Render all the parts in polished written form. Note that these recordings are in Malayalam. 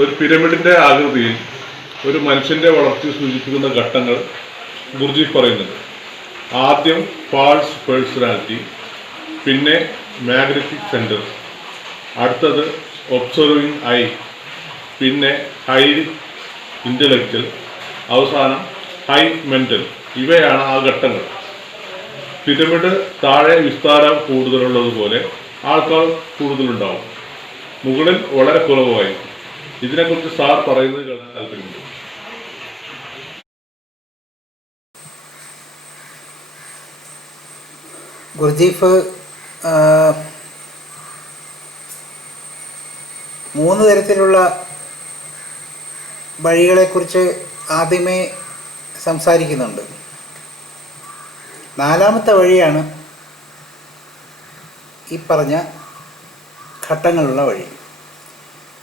ഒരു പിരമിഡിൻ്റെ ആകൃതിയിൽ ഒരു മനുഷ്യൻ്റെ വളർച്ചയെ സൂചിപ്പിക്കുന്ന ഘട്ടങ്ങൾ ഗുർജീഫ് പറയുന്നുണ്ട്. ആദ്യം ഫാൾസ് പേഴ്സണാലിറ്റി, പിന്നെ മാഗ്നറ്റിക് സെൻറ്റർ, അടുത്തത് ഒബ്സർവിങ് ഐ, പിന്നെ ഹൈ ഇൻ്റലക്ച്വൽ, അവസാനം ഹൈ മെൻ്റൽ. ഇവയാണ് ആ ഘട്ടങ്ങൾ. പിരമിഡ് താഴെ വിസ്താരം കൂടുതലുള്ളതുപോലെ ആൾക്കാർ കൂടുതലുണ്ടാവും, മുകളിൽ വളരെ കുറവായിരിക്കും. ഇതിനെക്കുറിച്ച് സാർ പറയുന്നത് കേൾക്കാൻ താല്പര്യമുണ്ട്. ഗുർജീഫ് 3 തരത്തിലുള്ള വഴികളെക്കുറിച്ച് ആദ്യമേ സംസാരിക്കുന്നുണ്ട്. 4ാമത്തെ വഴിയാണ് ഈ പറഞ്ഞ ഘട്ടങ്ങളുള്ള വഴി.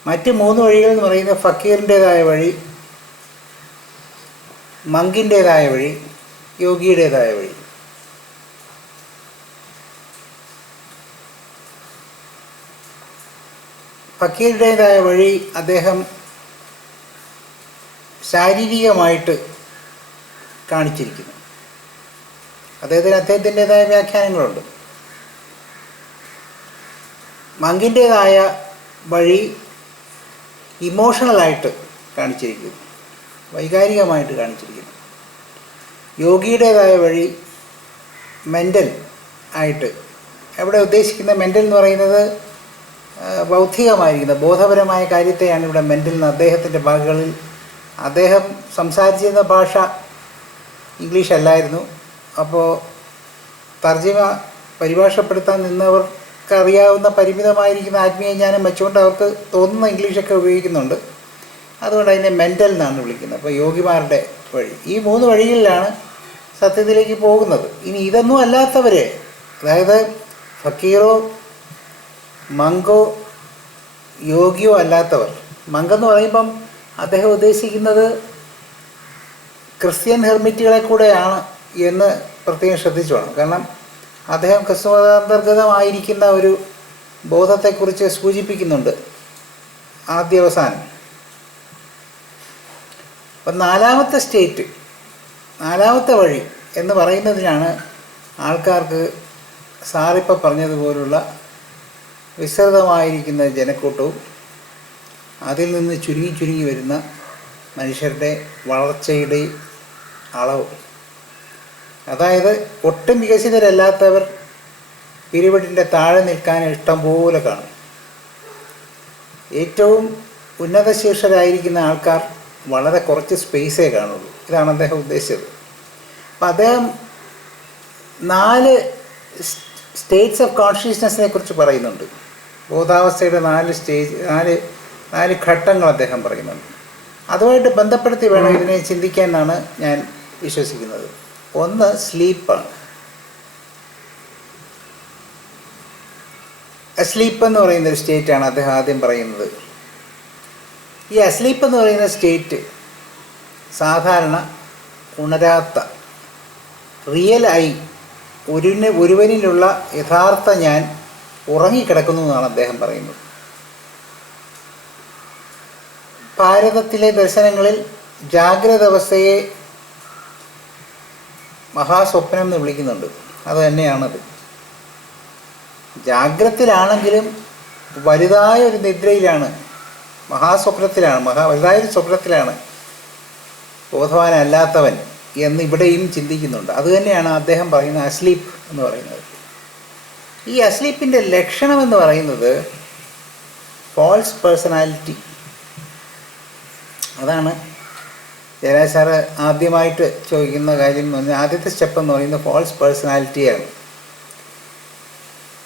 മറ്റ് 3 വഴികൾ എന്ന് പറയുന്നത് ഫക്കീറിൻ്റേതായ വഴി, മങ്കിൻ്റേതായ വഴി, യോഗിയുടേതായ വഴി. ഫക്കീറിൻ്റേതായ വഴി അദ്ദേഹം ശാരീരികമായിട്ട് കാണിച്ചിരിക്കുന്നു. അദ്ദേഹത്തിൻ്റേതായ വ്യാഖ്യാനങ്ങളുണ്ട്. മങ്കിൻ്റേതായ വഴി ഇമോഷണലായിട്ട് കാണിച്ചിരിക്കുന്നു, വൈകാരികമായിട്ട് കാണിച്ചിരിക്കുന്നു. യോഗിയുടേതായ വഴി മെൻ്റൽ ആയിട്ട്. ഇവിടെ ഉദ്ദേശിക്കുന്ന മെൻ്റൽ എന്ന് പറയുന്നത് ബൗദ്ധികമായിരിക്കുന്ന ബോധപരമായ കാര്യത്തെയാണ് ഇവിടെ മെൻ്റൽ എന്ന് അദ്ദേഹത്തിൻ്റെ ഭാഗങ്ങളിൽ. അദ്ദേഹം സംസാരിച്ചിരുന്ന ഭാഷ ഇംഗ്ലീഷ് അല്ലായിരുന്നു. അപ്പോൾ തർജ്ജിമ പരിഭാഷപ്പെടുത്താൻ നിന്നവർക്ക് അറിയാവുന്ന പരിമിതമായിരിക്കുന്ന ആത്മീയ ജ്ഞാനം വെച്ചുകൊണ്ട് അവർക്ക് തോന്നുന്ന ഇംഗ്ലീഷൊക്കെ ഉപയോഗിക്കുന്നുണ്ട്. അതുകൊണ്ട് അതിനെ മെൻ്റൽ എന്നാണ് വിളിക്കുന്നത്. അപ്പോൾ യോഗിമാരുടെ വഴി. ഈ 3 വഴികളിലാണ് സത്യത്തിലേക്ക് പോകുന്നത്. ഇനി ഇതൊന്നും അല്ലാത്തവർ, അതായത് ഫക്കീറോ മങ്കോ യോഗിയോ അല്ലാത്തവർ. മങ്കെന്ന് പറയുമ്പം അദ്ദേഹം ഉദ്ദേശിക്കുന്നത് ക്രിസ്ത്യൻ ഹെർമിറ്റുകളെ കൂടെയാണ് എന്ന് പ്രത്യേകം ശ്രദ്ധിച്ചു വേണം. കാരണം അദ്ദേഹം ക്രിസ്തുമതാന്തർഗതമായിരിക്കുന്ന ഒരു ബോധത്തെക്കുറിച്ച് സൂചിപ്പിക്കുന്നുണ്ട് ആദ്യാവസാനം. അപ്പം 4ാമത്തെ സ്റ്റേറ്റ്, 4ാമത്തെ വഴി എന്ന് പറയുന്നതിനാണ് ആൾക്കാർക്ക് സാറിപ്പം പറഞ്ഞതുപോലുള്ള വിസ്തൃതമായിരിക്കുന്ന ജനക്കൂട്ടവും അതിൽ നിന്ന് ചുരുങ്ങി വരുന്ന മനുഷ്യരുടെ വളർച്ചയുടെ അളവ്. അതായത് ഒട്ടും വികസിതരല്ലാത്തവർ പിരമിഡിൻ്റെ താഴെ നിൽക്കാൻ ഇഷ്ടം പോലെ കാണും. ഏറ്റവും ഉന്നത ശീർഷരായിരിക്കുന്ന ആൾക്കാർ വളരെ കുറച്ച് സ്പേസേ കാണുള്ളൂ. ഇതാണ് അദ്ദേഹം ഉദ്ദേശിച്ചത്. അപ്പം അദ്ദേഹം 4 സ്റ്റേറ്റ്സ് ഓഫ് കോൺഷ്യസ്നെസ്സിനെ കുറിച്ച് പറയുന്നുണ്ട്. ബോധാവസ്ഥയുടെ 4 ഘട്ടങ്ങൾ അദ്ദേഹം പറയുന്നുണ്ട്. അതുമായിട്ട് ബന്ധപ്പെടുത്തി വേണം ഇതിനെ ചിന്തിക്കാൻ എന്നാണ് ഞാൻ വിശ്വസിക്കുന്നത്. ഒന്ന് സ്ലീപ്പാണ്. അസ്ലീപ്പ് എന്ന് പറയുന്നൊരു സ്റ്റേറ്റാണ് അദ്ദേഹം ആദ്യം പറയുന്നത്. ഈ അസ്ലീപ്പ് എന്ന് പറയുന്ന സ്റ്റേറ്റ് സാധാരണ ഉണരാത്ത റിയൽ ഐ, ഒരുവനിലുള്ള യഥാർത്ഥ ഞാൻ ഉറങ്ങിക്കിടക്കുന്നു എന്നാണ് അദ്ദേഹം പറയുന്നത്. ഭാരതത്തിലെ ദർശനങ്ങളിൽ ജാഗ്രത അവസ്ഥയെ മഹാസ്വപ്നം എന്ന് വിളിക്കുന്നുണ്ട്. അത് തന്നെയാണത്. ജാഗ്രതയിലാണെങ്കിലും വലുതായ ഒരു നിദ്രയിലാണ്, മഹാസ്വപ്നത്തിലാണ്, വലുതായൊരു സ്വപ്നത്തിലാണ് ബോധവാനല്ലാത്തവൻ എന്ന് ഇവിടെയും ചിന്തിക്കുന്നുണ്ട്. അതുതന്നെയാണ് അദ്ദേഹം പറയുന്ന അസ്ലീപ്പ് എന്ന് പറയുന്നത്. ഈ അസ്ലീപ്പിൻ്റെ ലക്ഷണം എന്ന് പറയുന്നത് ഫാൾസ് പേഴ്സണാലിറ്റി. അതാണ് ജയരാജ് സാറ് ആദ്യമായിട്ട് ചോദിക്കുന്ന കാര്യം എന്ന് പറഞ്ഞാൽ ആദ്യത്തെ സ്റ്റെപ്പ് എന്ന് പറയുന്നത് ഫാൾസ് പേഴ്സണാലിറ്റിയാണ്.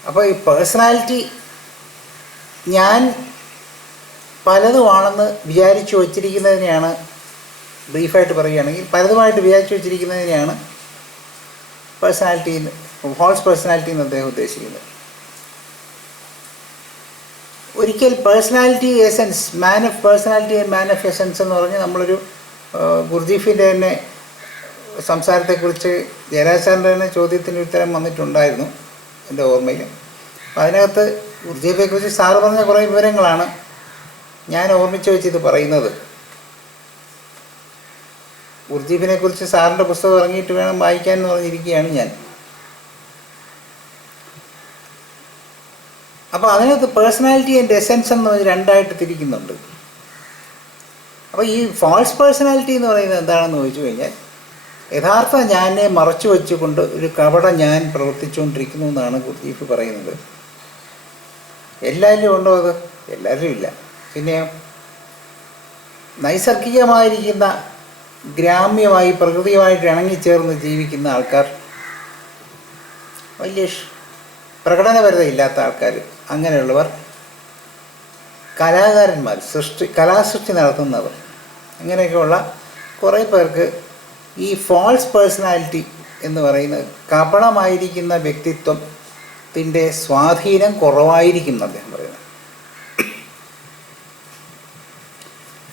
അപ്പോൾ ഈ പേഴ്സണാലിറ്റി ഞാൻ പലതുമാണെന്ന് വിചാരിച്ചു വച്ചിരിക്കുന്നതിനെയാണ്, ബ്രീഫായിട്ട് പറയുകയാണെങ്കിൽ പലതുമായിട്ട് വിചാരിച്ചു വച്ചിരിക്കുന്നതിനെയാണ് പേഴ്സണാലിറ്റി, ഫാൾസ് പേഴ്സണാലിറ്റി എന്ന് അദ്ദേഹം ഉദ്ദേശിക്കുന്നത്. ഒരിക്കൽ personality essence, man of personality and man of essence എന്ന് പറഞ്ഞ് നമ്മളൊരു ഗുർജീഫിൻ്റെ തന്നെ സംസാരത്തെക്കുറിച്ച് ജയരാജ് സാറിൻ്റെ തന്നെ ചോദ്യത്തിന് ഉത്തരം വന്നിട്ടുണ്ടായിരുന്നു എൻ്റെ ഓർമ്മയിൽ. അപ്പോൾ അതിനകത്ത് ഗുർജീഫിനെക്കുറിച്ച് സാറ് പറഞ്ഞ കുറേ വിവരങ്ങളാണ് ഞാൻ ഓർമ്മിച്ച് വെച്ച് ഇത് പറയുന്നത്, ഗുർജീഫിനെ കുറിച്ച് സാറിൻ്റെ പുസ്തകം ഇറങ്ങിയിട്ട് വേണം വായിക്കാൻ എന്ന് പറഞ്ഞിരിക്കുകയാണ് ഞാൻ. അപ്പോൾ അതിനകത്ത് പേഴ്സണാലിറ്റി ആൻഡ് എസെൻസ് എന്ന് രണ്ടായിട്ട് തിരിക്കുന്നുണ്ട്. അപ്പോൾ ഈ ഫാൾസ് പേഴ്സണാലിറ്റി എന്ന് പറയുന്നത് എന്താണെന്ന് ചോദിച്ചു കഴിഞ്ഞാൽ, യഥാർത്ഥ ഞാനെ മറച്ചു വെച്ചുകൊണ്ട് ഒരു കപട ഞാൻ പ്രവർത്തിച്ചുകൊണ്ടിരിക്കുന്നു എന്നാണ് ഗുർജീഫ് പറയുന്നത്. എല്ലാവരും ഉണ്ടോ അത്? എല്ലാവരും ഇല്ല. പിന്നെ നൈസർഗികമായിരിക്കുന്ന ഗ്രാമ്യമായി പ്രകൃതിയുമായിട്ട് ഇണങ്ങിച്ചേർന്ന് ജീവിക്കുന്ന ആൾക്കാർ, വലിയ പ്രകടനപരതയില്ലാത്ത ആൾക്കാർ, അങ്ങനെയുള്ളവർ, കലാകാരന്മാർ, കലാസൃഷ്ടി നടത്തുന്നവർ, അങ്ങനെയൊക്കെയുള്ള കുറേ പേർക്ക് ഈ ഫാൾസ് പേഴ്സണാലിറ്റി എന്ന് പറയുന്നത് കപടമായിരിക്കുന്ന വ്യക്തിത്വത്തിൻ്റെ സ്വാധീനം കുറവായിരിക്കും അദ്ദേഹം പറയുന്നത്.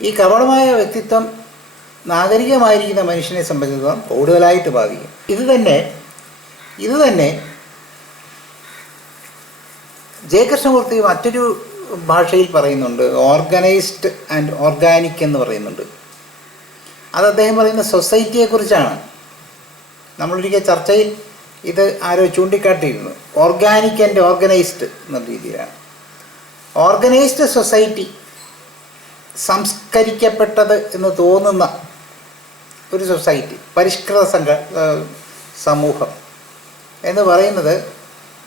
ഈ കപടമായ വ്യക്തിത്വം നാഗരികമായിരിക്കുന്ന മനുഷ്യനെ സംബന്ധിച്ചിടത്തോളം കൂടുതലായിട്ട് ബാധിക്കും. ഇത് തന്നെ ജെ കൃഷ്ണമൂർത്തി മറ്റൊരു ഭാഷയിൽ പറയുന്നുണ്ട്, ഓർഗനൈസ്ഡ് ആൻഡ് ഓർഗാനിക് എന്ന് പറയുന്നുണ്ട്. അത് അദ്ദേഹം പറയുന്ന സൊസൈറ്റിയെക്കുറിച്ചാണ്. നമ്മളൊരിക്കൽ ചർച്ചയിൽ ഇത് ആരോ ചൂണ്ടിക്കാട്ടിയിരുന്നു. ഓർഗാനിക് ആൻഡ് ഓർഗനൈസ്ഡ് എന്ന രീതിയിലാണ്. ഓർഗനൈസ്ഡ് സൊസൈറ്റി, സംസ്കരിക്കപ്പെട്ടത് എന്ന് തോന്നുന്ന ഒരു സൊസൈറ്റി, പരിഷ്കൃത സമൂഹം എന്ന് പറയുന്നത്,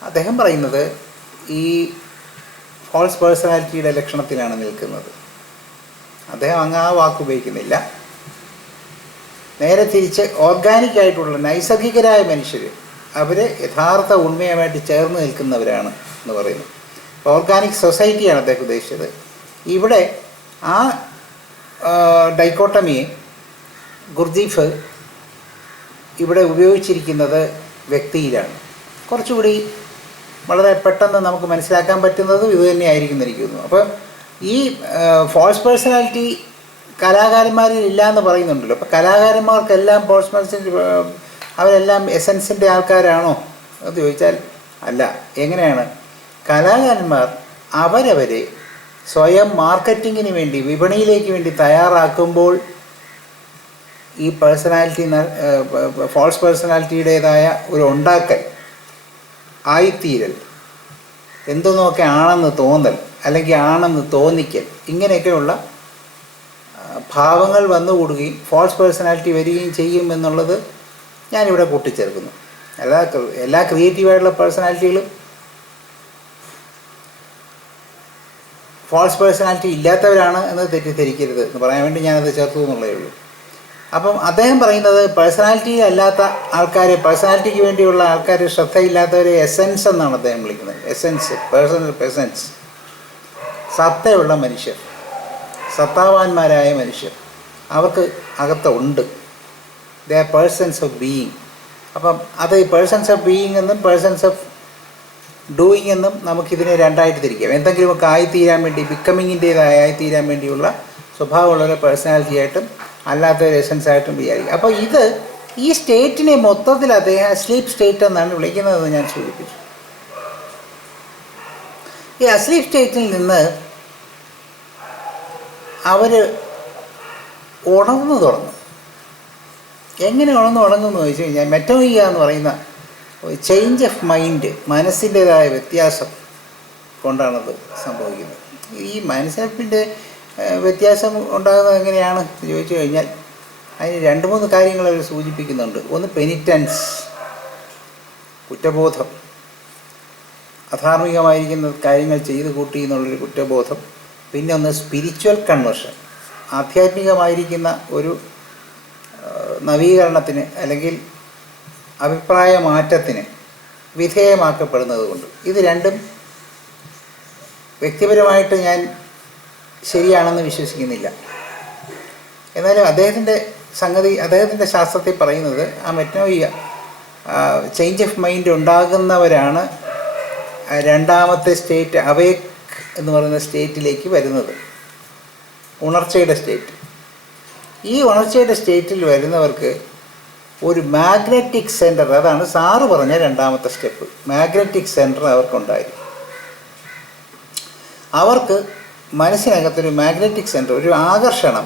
അദ്ദേഹം പറയുന്നത് ഈ ഫാൾസ് പേഴ്സണാലിറ്റിയുടെ ലക്ഷണത്തിലാണ് നിൽക്കുന്നത്. അദ്ദേഹം ആ വാക്ക് ഉപയോഗിക്കുന്നില്ല. നേരെ തിരിച്ച് ഓർഗാനിക് ആയിട്ടുള്ള നൈസർഗികരായ മനുഷ്യർ, അവർ യഥാർത്ഥ ഉണ്മയുമായിട്ട് ചേർന്ന് നിൽക്കുന്നവരാണ് എന്ന് പറയുന്നു. ഓർഗാനിക് സൊസൈറ്റിയാണ് അദ്ദേഹം ഉദ്ദേശിച്ചത്. ഇവിടെ ആ ഡൈക്കോട്ടമിയെ ഗുർജീഫ് ഇവിടെ ഉപയോഗിച്ചിരിക്കുന്നത് വ്യക്തിയിലാണ്. കുറച്ചുകൂടി വളരെ പെട്ടെന്ന് നമുക്ക് മനസ്സിലാക്കാൻ പറ്റുന്നതും ഇത് തന്നെയായിരിക്കും എനിക്ക് തോന്നുന്നു. അപ്പോൾ ഈ ഫാൾസ് പേഴ്സണാലിറ്റി കലാകാരന്മാരിൽ ഇല്ല എന്ന് പറയുന്നുണ്ടല്ലോ. അപ്പോൾ കലാകാരന്മാർക്കെല്ലാം ഫാൾസ് പേഴ്സണാലിറ്റി, അവരെല്ലാം എസൻസിൻ്റെ ആൾക്കാരാണോ എന്ന് ചോദിച്ചാൽ അല്ല. എങ്ങനെയാണ്? കലാകാരന്മാർ അവരവരെ സ്വയം മാർക്കറ്റിങ്ങിന് വേണ്ടി, വിപണിയിലേക്ക് വേണ്ടി തയ്യാറാക്കുമ്പോൾ ഈ പേഴ്സണാലിറ്റി, ഫാൾസ് പേഴ്സണാലിറ്റിയുടേതായ ഒരു ഉണ്ടാക്കൽ, ആയിത്തീരൽ, എന്തെന്നൊക്കെ ആണെന്ന് തോന്നൽ, അല്ലെങ്കിൽ ആണെന്ന് തോന്നിക്കൽ, ഇങ്ങനെയൊക്കെയുള്ള ഭാവങ്ങൾ വന്നുകൂടുകയും ഫാൾസ് പേഴ്സണാലിറ്റി വരികയും ചെയ്യും എന്നുള്ളത് ഞാനിവിടെ കൂട്ടിച്ചേർക്കുന്നു. എല്ലാ ക്രിയേറ്റീവായിട്ടുള്ള പേഴ്സണാലിറ്റികളും ഫാൾസ് പേഴ്സണാലിറ്റി ഇല്ലാത്തവരാണ് എന്ന് തെറ്റിദ്ധരിക്കരുത് എന്ന് പറയാൻ വേണ്ടി ഞാനത് ചേർത്തു എന്നുള്ളതേ ഉള്ളൂ. അപ്പം അദ്ദേഹം പറയുന്നത് പേഴ്സണാലിറ്റി അല്ലാത്ത ആൾക്കാരെ, പേഴ്സണാലിറ്റിക്ക് വേണ്ടിയുള്ള ആൾക്കാർ, ശ്രദ്ധയില്ലാത്തവരെ എസെൻസ് എന്നാണ് അദ്ദേഹം വിളിക്കുന്നത്. എസെൻസ്, പേഴ്സണൽ എസെൻസ്, സത്തയുള്ള മനുഷ്യർ, സത്താവാന്മാരായ മനുഷ്യർ, അവർക്ക് അകത്തുണ്ട്. They are persons of being. അപ്പം അത് പേഴ്സൺസ് ഓഫ് ബീയിങ് എന്നും പേഴ്സൺസ് ഓഫ് ഡൂയിങ് എന്നും നമുക്കിതിനെ രണ്ടായിട്ട് തിരിക്കാം. എന്തെങ്കിലുമൊക്കെ ആയിത്തീരാൻ വേണ്ടി, ബിക്കമിങ്ങിൻ്റേതായ ആയിത്തീരാൻ വേണ്ടിയുള്ള സ്വഭാവമുള്ളവരെ പേഴ്സണാലിറ്റി ആയിട്ടും അല്ലാത്തൊരു എസൻസ് ആയിട്ടും വിചാരിക്കും. അപ്പോൾ ഇത് ഈ സ്റ്റേറ്റിനെ മൊത്തത്തിൽ അദ്ദേഹം സ്ലീപ്പ് സ്റ്റേറ്റ് എന്നാണ് വിളിക്കുന്നതെന്ന് ഞാൻ സൂചിപ്പിച്ചു. ഈ അസ്ലീപ്പ് സ്റ്റേറ്റിൽ നിന്ന് അവർ ഉണർന്നു തുടങ്ങും. എങ്ങനെ ഉണർന്നു തുടങ്ങുമെന്ന് ചോദിച്ചു കഴിഞ്ഞാൽ, മെറ്റോയിയ എന്ന് പറയുന്ന ചേഞ്ച് ഓഫ് മൈൻഡ്, മനസ്സിൻ്റേതായ വ്യത്യാസം കൊണ്ടാണത് സംഭവിക്കുന്നത്. ഈ മനസ്സിൻ്റെ വ്യത്യാസം ഉണ്ടാകുന്നത് എങ്ങനെയാണ് ചോദിച്ചു കഴിഞ്ഞാൽ, അതിന് 2-3 കാര്യങ്ങൾ അവർ സൂചിപ്പിക്കുന്നുണ്ട്. ഒന്ന് പെനിറ്റൻസ്, കുറ്റബോധം, അധാർമികമായിരിക്കുന്ന കാര്യങ്ങൾ ചെയ്തു കൂട്ടി എന്നുള്ളൊരു കുറ്റബോധം. പിന്നെ ഒന്ന് സ്പിരിച്വൽ കൺവേർഷൻ, ആധ്യാത്മികമായിരിക്കുന്ന ഒരു നവീകരണത്തിന് അല്ലെങ്കിൽ അഭിപ്രായ മാറ്റത്തിന് വിധേയമാക്കപ്പെടുന്നത് കൊണ്ട്. ഇത് രണ്ടും വ്യക്തിപരമായിട്ട് ഞാൻ ശരിയാണെന്ന് വിശ്വസിക്കുന്നില്ല. എന്നാലും അദ്ദേഹത്തിൻ്റെ ശാസ്ത്രത്തിൽ പറയുന്നത് ആ മെറ്റോയിയ, ചേഞ്ച് ഓഫ് മൈൻഡ് ഉണ്ടാകുന്നവരാണ് രണ്ടാമത്തെ സ്റ്റേറ്റ്, അവേക്ക് എന്ന് പറയുന്ന സ്റ്റേറ്റിലേക്ക് വരുന്നത്, ഉണർച്ചയുടെ സ്റ്റേറ്റ്. ഈ ഉണർച്ചയുടെ സ്റ്റേറ്റിൽ വരുന്നവർക്ക് ഒരു മാഗ്നറ്റിക് സെൻറ്റർ, അതാണ് സാറ് പറഞ്ഞ രണ്ടാമത്തെ സ്റ്റെപ്പ്, മാഗ്നറ്റിക് സെൻറ്റർ അവർക്കുണ്ടായിരിക്കും. അവർക്ക് മനസ്സിനകത്തൊരു മാഗ്നറ്റിക് സെൻറ്റർ, ഒരു ആകർഷണം,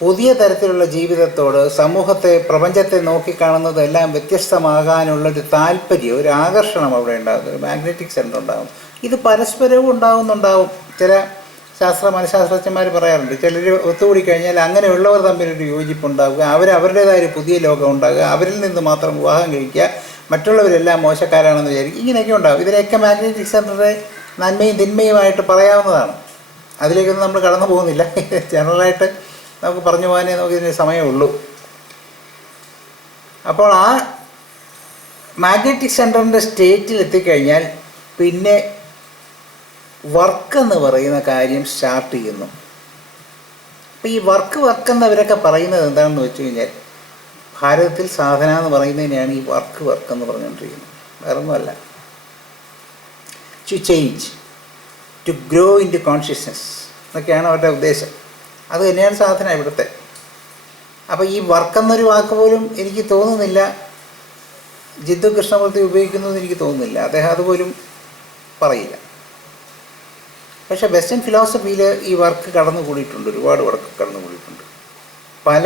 പുതിയ തരത്തിലുള്ള ജീവിതത്തോട്, സമൂഹത്തെ, പ്രപഞ്ചത്തെ നോക്കിക്കാണുന്നതെല്ലാം വ്യത്യസ്തമാകാനുള്ളൊരു താല്പര്യം, ഒരു ആകർഷണം അവിടെ ഉണ്ടാകും, ഒരു മാഗ്നറ്റിക് സെൻറ്റർ ഉണ്ടാകും. ഇത് പരസ്പരവും ഉണ്ടാകുന്നുണ്ടാവും. ചില മനഃശാസ്ത്രജ്ഞന്മാർ പറയാറുണ്ട്, ചിലർ ഒത്തുകൂടി കഴിഞ്ഞാൽ അങ്ങനെയുള്ളവർ തമ്മിലൊരു യോജിപ്പുണ്ടാവുക, അവരവരുടേതായ ഒരു പുതിയ ലോകം ഉണ്ടാകുക, അവരിൽ നിന്ന് മാത്രം വിവാഹം കഴിക്കുക, മറ്റുള്ളവരെല്ലാം മോശക്കാരാണെന്ന് വിചാരിക്കും, ഇങ്ങനെയൊക്കെ ഉണ്ടാകും. ഇതിനെയൊക്കെ മാഗ്നറ്റിക് സെൻറ്ററെ നന്മയും തിന്മയുമായിട്ട് പറയാവുന്നതാണ്. അതിലേക്കൊന്നും നമ്മൾ കടന്നു പോകുന്നില്ല. ജനറലായിട്ട് നമുക്ക് പറഞ്ഞു പോകാനേ നമുക്കിതിന് സമയമുള്ളൂ. അപ്പോൾ ആ മാഗ്നറ്റിക് സെൻറ്ററിൻ്റെ സ്റ്റേറ്റിൽ എത്തിക്കഴിഞ്ഞാൽ പിന്നെ വർക്കെന്ന് പറയുന്ന കാര്യം സ്റ്റാർട്ട് ചെയ്യുന്നു. അപ്പോൾ ഈ വർക്ക് എന്നവരൊക്കെ പറയുന്നത് എന്താണെന്ന് വെച്ച് കഴിഞ്ഞാൽ, ഭാരതത്തിൽ സാധന എന്ന് പറയുന്നതിനെയാണ് ഈ വർക്ക് എന്ന് പറഞ്ഞുകൊണ്ടിരിക്കുന്നത്. വേറൊന്നുമല്ല. To change, to grow into consciousness എന്നൊക്കെയാണ് അവരുടെ ഉദ്ദേശം. അത് തന്നെയാണ് സാധന ഇവിടുത്തെ. അപ്പോൾ ഈ വർക്കെന്നൊരു വാക്ക് പോലും എനിക്ക് തോന്നുന്നില്ല ജിത്തു കൃഷ്ണമൂർത്തി ഉപയോഗിക്കുന്നതെന്ന് എനിക്ക് തോന്നുന്നില്ല. അദ്ദേഹം അതുപോലും പറയില്ല. പക്ഷേ വെസ്റ്റേൺ ഫിലോസഫിയിൽ ഈ വർക്ക് കടന്നുകൂടിയിട്ടുണ്ട്, ഒരുപാട് വർക്ക് കടന്നുകൂടിയിട്ടുണ്ട്. പല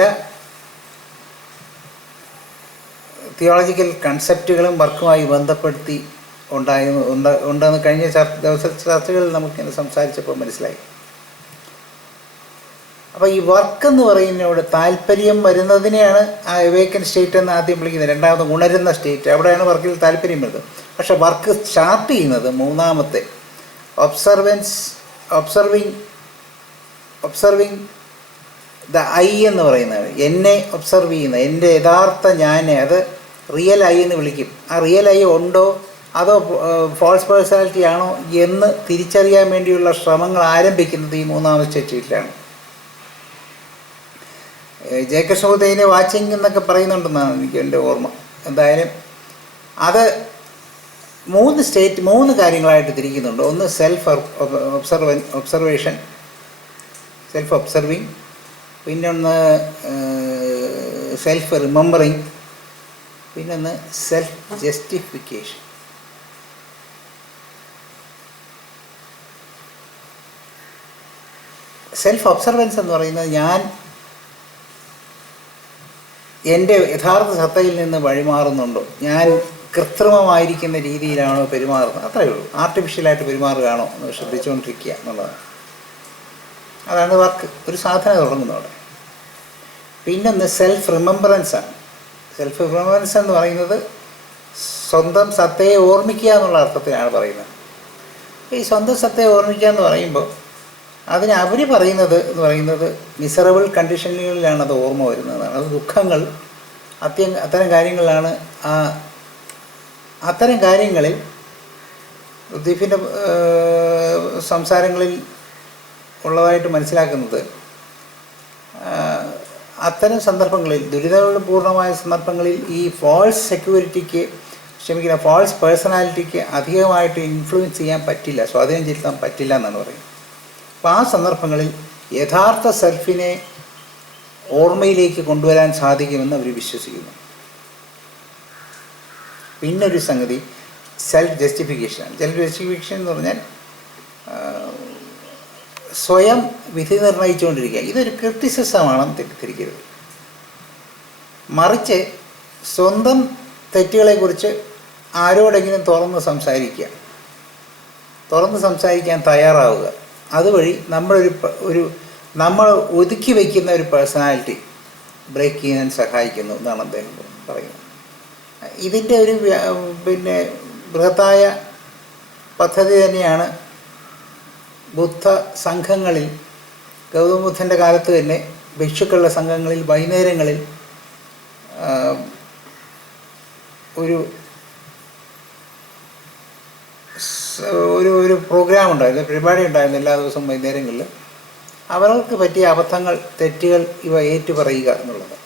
തിയോളജിക്കൽ കൺസെപ്റ്റുകളും വർക്കുമായി ബന്ധപ്പെടുത്തി ഉണ്ടെന്ന് കഴിഞ്ഞ ചർച്ചകളിൽ നമുക്കിങ്ങനെ സംസാരിച്ചപ്പോൾ മനസ്സിലായി. അപ്പോൾ ഈ വർക്കെന്ന് പറയുന്നതിനോട് താല്പര്യം വരുന്നതിനെയാണ് ആ അവേക്കൻ സ്റ്റേറ്റ് എന്ന് ആദ്യം വിളിക്കുന്നത്. രണ്ടാമത് ഉണരുന്ന സ്റ്റേറ്റ്, അവിടെയാണ് വർക്കിൽ താല്പര്യം വരുന്നത്. പക്ഷേ വർക്ക് സ്റ്റാർട്ട് ചെയ്യുന്നത് മൂന്നാമത്തെ ഒബ്സർവിങ് ദ ഐ എന്ന് പറയുന്നത്, എന്നെ ഒബ്സർവ് ചെയ്യുന്ന, എൻ്റെ യഥാർത്ഥ ഞാൻ, അത് റിയൽ ഐ എന്ന് വിളിക്കും. ആ റിയൽ ഐ ഉണ്ടോ അതോ ഫോൾസ് പേഴ്സണാലിറ്റി ആണോ എന്ന് തിരിച്ചറിയാൻ വേണ്ടിയുള്ള ശ്രമങ്ങൾ ആരംഭിക്കുന്നത് ഈ മൂന്നാമത്തെ സ്റ്റേറ്റിലാണ്. ജെ കൃഷ്ണമൂർത്തി വാച്ചിങ് എന്നൊക്കെ പറയുന്നുണ്ടെന്നാണ് എനിക്ക് എൻ്റെ ഓർമ്മ. എന്തായാലും അത് മൂന്ന് കാര്യങ്ങളായിട്ട് തിരിക്കുന്നുണ്ട്. ഒന്ന് ഒബ്സർവേഷൻ, സെൽഫ് ഒബ്സർവിങ്, പിന്നൊന്ന് സെൽഫ് റിമെമ്പറിങ്, പിന്നൊന്ന് സെൽഫ് ജസ്റ്റിഫിക്കേഷൻ. സെൽഫ് ഒബ്സർവൻസ് എന്ന് പറയുന്നത് ഞാൻ എൻ്റെ യഥാർത്ഥ സത്തയിൽ നിന്ന് വഴിമാറുന്നുണ്ടോ, ഞാൻ കൃത്രിമമായിരിക്കുന്ന രീതിയിലാണോ പെരുമാറുന്നത്, അത്രയേ ഉള്ളൂ. ആർട്ടിഫിഷ്യലായിട്ട് പെരുമാറുകയാണോ എന്ന് ശ്രദ്ധിച്ചുകൊണ്ടിരിക്കുക എന്നുള്ളതാണ്. അതാണ് വർക്ക്, ഒരു സാധന തുടങ്ങുന്നതോടെ. പിന്നൊന്ന് സെൽഫ് റിമെമ്പറൻസാണ്. സെൽഫ് റിമെമ്പറൻസ് എന്ന് പറയുന്നത് സ്വന്തം സത്തയെ ഓർമ്മിക്കുക എന്നുള്ള അർത്ഥത്തിലാണ് പറയുന്നത്. ഈ സ്വന്തം സത്തയെ ഓർമ്മിക്കുക എന്ന് പറയുമ്പോൾ അതിന് അവർ പറയുന്നത് എന്ന് പറയുന്നത് മിസറബിൾ കണ്ടീഷനുകളിലാണ് അത് ഓർമ്മ വരുന്നതാണ്. അത് ദുഃഖങ്ങൾ, അത്തരം കാര്യങ്ങളിലാണ്. അത്തരം കാര്യങ്ങളിൽ ഉദ്ദീപിൻ്റെ സംസാരങ്ങളിൽ ഉള്ളതായിട്ട് മനസ്സിലാക്കുന്നത്, അത്തരം സന്ദർഭങ്ങളിൽ, ദുരിതപൂർണമായ സന്ദർഭങ്ങളിൽ ഈ ഫോൾസ് പേഴ്സണാലിറ്റിക്ക് അധികമായിട്ട് ഇൻഫ്ലുവൻസ് ചെയ്യാൻ പറ്റില്ല, സ്വാധീനം ചെലുത്താൻ പറ്റില്ല എന്നാണ് പറയുന്നത്. അപ്പോൾ ആ സന്ദർഭങ്ങളിൽ യഥാർത്ഥ സെൽഫിനെ ഓർമ്മയിലേക്ക് കൊണ്ടുവരാൻ സാധിക്കുമെന്ന് അവർ വിശ്വസിക്കുന്നു. പിന്നൊരു സംഗതി സെൽഫ് ജസ്റ്റിഫിക്കേഷനാണ്. സെൽഫ് ജസ്റ്റിഫിക്കേഷൻ എന്ന് പറഞ്ഞാൽ സ്വയം വിധി നിർണ്ണയിച്ചുകൊണ്ടിരിക്കുക. ഇതൊരു ക്രിറ്റിസിസമാണെന്ന് തെറ്റിദ്ധരിക്കരുത്. മറിച്ച് സ്വന്തം തെറ്റുകളെക്കുറിച്ച് ആരോടെങ്കിലും തുറന്ന് സംസാരിക്കാൻ തയ്യാറാവുക. അതുവഴി നമ്മൾ ഒതുക്കി വയ്ക്കുന്ന ഒരു പേഴ്സണാലിറ്റി ബ്രേക്ക് ചെയ്യാൻ സഹായിക്കുന്നു എന്നാണ് അദ്ദേഹം പറയുന്നത്. ഇതിൻ്റെ ഒരു ബൃഹത്തായ പദ്ധതി തന്നെയാണ് ബുദ്ധ സംഘങ്ങളിൽ, ഗൗതമ ബുദ്ധൻ്റെ കാലത്ത് തന്നെ ഭിക്ഷുക്കളുടെ സംഘങ്ങളിൽ വൈകുന്നേരങ്ങളിൽ ഒരു പ്രോഗ്രാം ഉണ്ടായിരുന്നു, പരിപാടി ഉണ്ടായിരുന്നു എല്ലാ ദിവസവും വൈകുന്നേരങ്ങളിൽ. അവർക്ക് പറ്റിയ അബദ്ധങ്ങൾ, തെറ്റുകൾ ഇവ ഏറ്റുപറയുക എന്നുള്ളത്.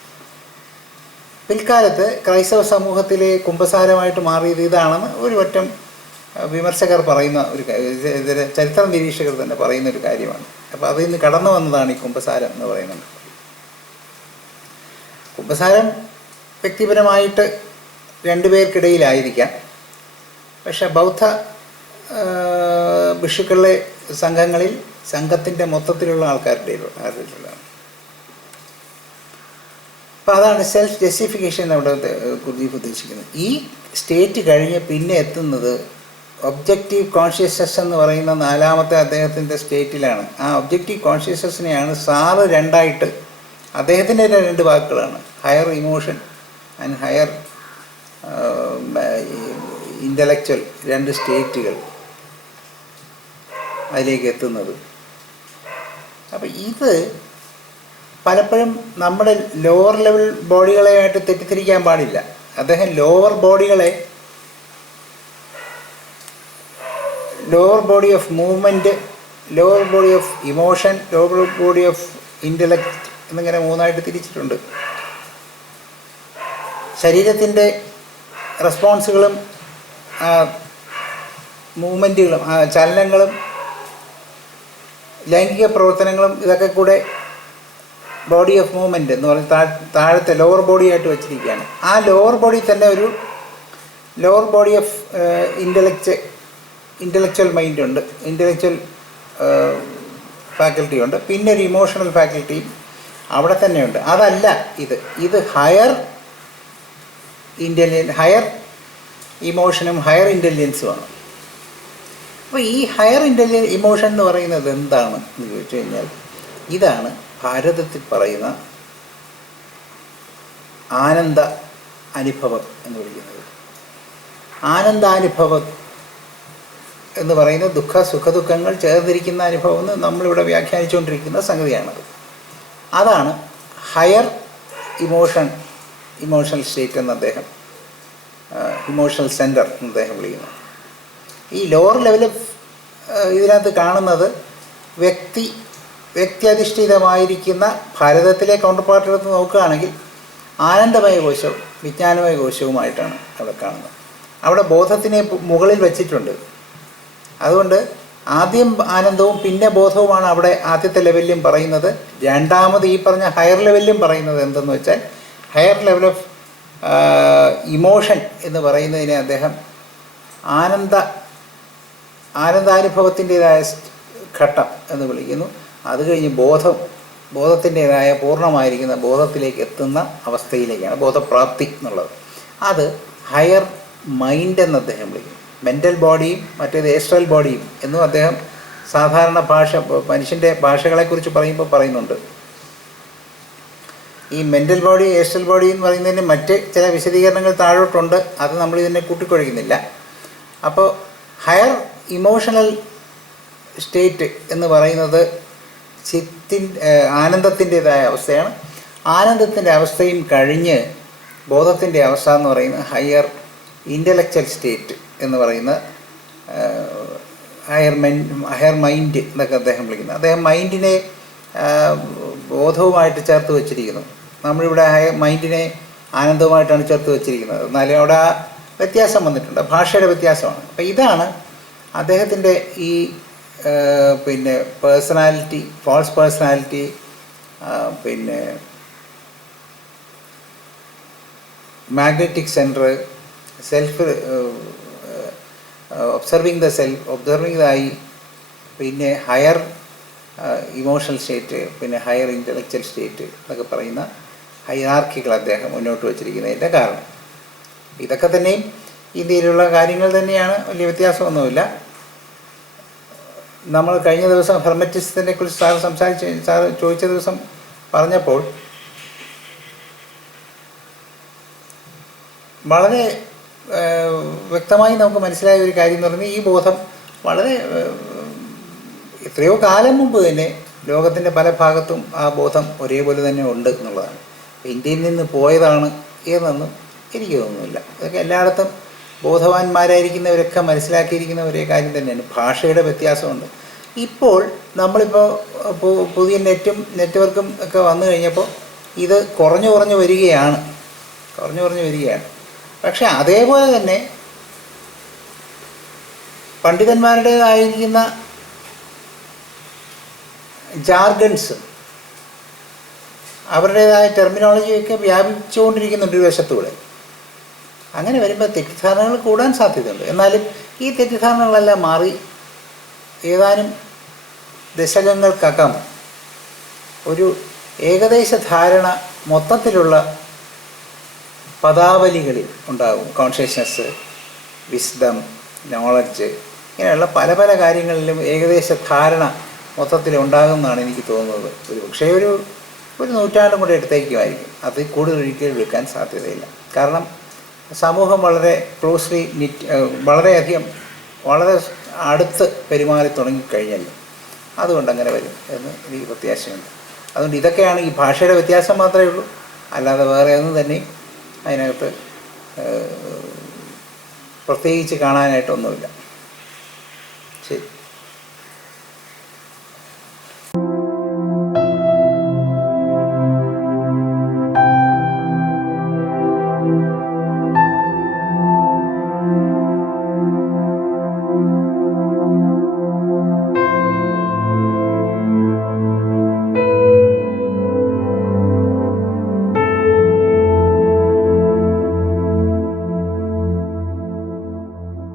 പിൽക്കാലത്ത് ക്രൈസ്തവ സമൂഹത്തിലെ കുമ്പസാരമായിട്ട് മാറിയത് ഇതാണെന്ന് ഒരു വട്ടം വിമർശകർ പറയുന്ന ഒരു ചരിത്ര നിരീക്ഷകർ തന്നെ പറയുന്ന ഒരു കാര്യമാണ്. അപ്പോൾ അതിൽ നിന്ന് കടന്നു വന്നതാണ് ഈ കുമ്പസാരം എന്ന് പറയുന്നത്. കുമ്പസാരം വ്യക്തിപരമായിട്ട് രണ്ടുപേർക്കിടയിലായിരിക്കാം. പക്ഷെ ബൗദ്ധ ഭിക്ഷുക്കളെ സംഘങ്ങളിൽ സംഘത്തിൻ്റെ മൊത്തത്തിലുള്ള ആൾക്കാരുടെയാണ്. അപ്പോൾ അതാണ് സെൽഫ് ജസ്റ്റിഫിക്കേഷൻ അവിടെ ഗുരുജി ഉദ്ദേശിക്കുന്നത്. ഈ സ്റ്റേറ്റ് കഴിഞ്ഞ് പിന്നെ എത്തുന്നത് ഒബ്ജക്റ്റീവ് കോൺഷ്യസ്നസ് എന്ന് പറയുന്ന 4ാമത്തെ അദ്ദേഹത്തിൻ്റെ സ്റ്റേറ്റിലാണ്. ആ ഒബ്ജക്റ്റീവ് കോൺഷ്യസ്നസ്സിനെയാണ് സാറ് രണ്ടായിട്ട്, അദ്ദേഹത്തിൻ്റെ 2 വാക്കുകളാണ്, higher emotion and higher intellectual, 2 സ്റ്റേറ്റുകൾ അതിലേക്ക് എത്തുന്നത്. അപ്പം ഇത് പലപ്പോഴും നമ്മുടെ ലോവർ ലെവൽ ബോഡികളെയായിട്ട് തെറ്റിദ്ധരിക്കാൻ പാടില്ല. അദ്ദേഹം lower body of movement, lower body of emotion, lower body of intellect എന്നിങ്ങനെ 3ആയിട്ട് തിരിച്ചിട്ടുണ്ട്. ശരീരത്തിൻ്റെ റെസ്പോൺസുകളും മൂവ്മെൻറ്റുകളും ചലനങ്ങളും ലൈംഗിക പ്രവർത്തനങ്ങളും ഇതൊക്കെ കൂടെ ബോഡി ഓഫ് മൂവ്മെൻറ്റ് എന്ന് പറഞ്ഞ് താഴത്തെ ലോവർ ബോഡിയായിട്ട് വെച്ചിരിക്കുകയാണ്. ആ ലോവർ ബോഡി തന്നെ ഒരു ലോവർ ബോഡി ഓഫ് ഇൻ്റലക്ച്വൽ മൈൻഡുണ്ട്, ഇൻ്റലക്ച്വൽ ഫാക്കൽറ്റി ഉണ്ട്, പിന്നെ ഒരു ഇമോഷണൽ ഫാക്കൽറ്റിയും അവിടെ തന്നെയുണ്ട്. അതല്ല ഇത് ഹയർ ഇമോഷനും ഹയർ ഇൻ്റലിജൻസുമാണ്. അപ്പോൾ ഈ ഹയർ ഇമോഷൻ എന്ന് പറയുന്നത് എന്താണ് എന്ന് ചോദിച്ചു കഴിഞ്ഞാൽ, ഇതാണ് ഭാരതത്തിൽ പറയുന്ന ആനന്ദ അനുഭവം എന്ന് വിളിക്കുന്നത്. ആനന്ദാനുഭവം എന്ന് പറയുന്ന സുഖദുഃഖങ്ങൾ ചേർന്നിരിക്കുന്ന അനുഭവം എന്ന് നമ്മളിവിടെ വ്യാഖ്യാനിച്ചുകൊണ്ടിരിക്കുന്ന സംഗതിയാണത്. അതാണ് ഹയർ ഇമോഷണൽ സ്റ്റേറ്റ് എന്ന് അദ്ദേഹം, ഇമോഷണൽ സെൻറ്റർ എന്ന് അദ്ദേഹം വിളിക്കുന്നത്. ഈ ലോവർ ലെവലിൽ ഇതിനകത്ത് കാണുന്നത് വ്യക്തിയധിഷ്ഠിതമായിരിക്കുന്ന ഭാരതത്തിലെ കൗണ്ടർ പാർട്ടെടുത്ത് നോക്കുകയാണെങ്കിൽ ആനന്ദമയ കോശവും വിജ്ഞാനമയ കോശവുമായിട്ടാണ് അവിടെ കാണുന്നത്. അവിടെ ബോധത്തിനെ മുകളിൽ വച്ചിട്ടുണ്ട്. അതുകൊണ്ട് ആദ്യം ആനന്ദവും പിന്നെ ബോധവുമാണ് അവിടെ ആദ്യത്തെ ലെവലിലും പറയുന്നത്. രണ്ടാമത് ഈ പറഞ്ഞ ഹയർ ലെവലിലും പറയുന്നത് എന്തെന്ന് വെച്ചാൽ, ഹയർ ലെവൽ ഓഫ് ഇമോഷൻ എന്ന് പറയുന്നതിനെ അദ്ദേഹം ആനന്ദാനുഭവത്തിൻ്റെതായ ഘട്ടം എന്ന് വിളിക്കുന്നു. അത് കഴിഞ്ഞ് ബോധത്തിൻ്റെതായ പൂർണ്ണമായിരിക്കുന്ന ബോധത്തിലേക്ക് എത്തുന്ന അവസ്ഥയിലേക്കാണ് ബോധപ്രാപ്തി എന്നുള്ളത്. അത് ഹയർ മൈൻഡ് എന്ന് അദ്ദേഹം വിളിക്കുന്നു. മെൻ്റൽ ബോഡിയും മറ്റേത് ഏസ്ട്രൽ ബോഡിയും എന്നും അദ്ദേഹം സാധാരണ മനുഷ്യൻ്റെ ഭാഷകളെക്കുറിച്ച് പറയുന്നുണ്ട്. ഈ മെൻ്റൽ ബോഡി ഏസ്ട്രൽ ബോഡി എന്ന് പറയുന്നതിന് മറ്റ് ചില വിശദീകരണങ്ങൾ താഴോട്ടുണ്ട്, അത് നമ്മൾ ഇതിനെ കൂട്ടിക്കൊഴിക്കുന്നില്ല. അപ്പോൾ ഹയർ ഇമോഷണൽ സ്റ്റേറ്റ് എന്ന് പറയുന്നത് ആനന്ദത്തിൻ്റെതായ അവസ്ഥയാണ്. ആനന്ദത്തിൻ്റെ അവസ്ഥയും കഴിഞ്ഞ് ബോധത്തിൻ്റെ അവസ്ഥ എന്ന് പറയുന്നത് ഹയർ ഇൻ്റലക്ച്വൽ സ്റ്റേറ്റ് എന്ന് പറയുന്ന ഹയർ മൈൻഡ് എന്നൊക്കെ അദ്ദേഹം വിളിക്കുന്നത്. അദ്ദേഹം മൈൻഡിനെ ബോധവുമായിട്ട് ചേർത്ത് വച്ചിരിക്കുന്നു. നമ്മളിവിടെ മൈൻഡിനെ ആനന്ദവുമായിട്ടാണ് ചേർത്ത് വച്ചിരിക്കുന്നത്. എന്നാലും അവിടെ ആ വ്യത്യാസം വന്നിട്ടുണ്ട്, ഭാഷയുടെ വ്യത്യാസമാണ്. അപ്പോൾ ഇതാണ് അദ്ദേഹത്തിൻ്റെ ഈ പിന്നെ പേഴ്സണാലിറ്റി, ഫാൾസ് പേഴ്സണാലിറ്റി, പിന്നെ magnetic centre, self observing the I, പിന്നെ ഹയർ ഇമോഷണൽ സ്റ്റേറ്റ്, പിന്നെ ഹയർ ഇൻ്റലക്ച്വൽ സ്റ്റേറ്റ് എന്നൊക്കെ പറയുന്ന ഹൈറാർക്കികൾ അദ്ദേഹം മുന്നോട്ട് വച്ചിരിക്കുന്നതിൻ്റെ കാരണം. ഇതൊക്കെ തന്നെയും ഇന്ത്യയിലുള്ള കാര്യങ്ങൾ തന്നെയാണ്, വലിയ വ്യത്യാസമൊന്നുമില്ല. നമ്മൾ കഴിഞ്ഞ ദിവസം ഹെർമറ്റിസത്തിനെ കുറിച്ച് സാറ് ചോദിച്ച ദിവസം പറഞ്ഞപ്പോൾ വളരെ വ്യക്തമായി നമുക്ക് മനസ്സിലായ ഒരു കാര്യം എന്ന് പറഞ്ഞാൽ, ഈ ബോധം വളരെ എത്രയോ കാലം മുമ്പ് തന്നെ ലോകത്തിൻ്റെ പല ഭാഗത്തും ആ ബോധം ഒരേപോലെ തന്നെ ഉണ്ട് എന്നുള്ളതാണ്. ഇന്ത്യയിൽ നിന്ന് പോയതാണ് എന്നൊന്നും എനിക്ക് തോന്നുന്നില്ല. ഇതൊക്കെ എല്ലായിടത്തും ബോധവാന്മാരായിരിക്കുന്നവരൊക്കെ മനസ്സിലാക്കിയിരിക്കുന്ന ഒരേ കാര്യം തന്നെയാണ്. ഭാഷയുടെ വ്യത്യാസമുണ്ട്. ഇപ്പോൾ നമ്മളിപ്പോൾ പുതിയ നെറ്റ്വർക്കും ഒക്കെ വന്നു കഴിഞ്ഞപ്പോൾ ഇത് കുറഞ്ഞു വരികയാണ്. പക്ഷെ അതേപോലെ തന്നെ പണ്ഡിതന്മാരുടേതായിരിക്കുന്ന ജാർഗൺസ്, അവരുടേതായ ടെർമിനോളജിയൊക്കെ വ്യാപിച്ചുകൊണ്ടിരിക്കുന്നുണ്ട് ഒരു വശത്തൂടെ. അങ്ങനെ വരുമ്പോൾ തെറ്റിദ്ധാരണകൾ കൂടാൻ സാധ്യതയുണ്ട്. എന്നാലും ഈ തെറ്റിദ്ധാരണകളെല്ലാം മാറി ഏതാനും ദശകങ്ങൾക്കകം ഒരു ഏകദേശ ധാരണ മൊത്തത്തിലുള്ള പദാവലികളിൽ ഉണ്ടാകും. കോൺഷ്യസ്നസ്, വിസ്ഡം, നോളജ്, ഇങ്ങനെയുള്ള പല പല കാര്യങ്ങളിലും ഏകദേശ ധാരണ മൊത്തത്തിൽ ഉണ്ടാകുമെന്നാണ് എനിക്ക് തോന്നുന്നത്. പക്ഷേ ഒരു നൂറ്റാണ്ടും കൂടെ എടുത്തേക്കുമായിരിക്കും. അത് കൂടുതൽ ഒരിക്കലും എടുക്കാൻ സാധ്യതയില്ല. കാരണം സമൂഹം വളരെ ക്ലോസ്ലി വളരെയധികം വളരെ അടുത്ത് പെരുമാറി തുടങ്ങിക്കഴിഞ്ഞല്ലോ. അതുകൊണ്ട് അങ്ങനെ വരും എന്ന് എനിക്ക് പ്രത്യാശയുണ്ട്. അതുകൊണ്ട് ഇതൊക്കെയാണ് ഈ ഭാഷയുടെ വ്യത്യാസം മാത്രമേ ഉള്ളൂ. അല്ലാതെ വേറെ ഒന്നും തന്നെ അതിനകത്ത് പ്രത്യേകിച്ച് കാണാനായിട്ടൊന്നുമില്ല. ശരി.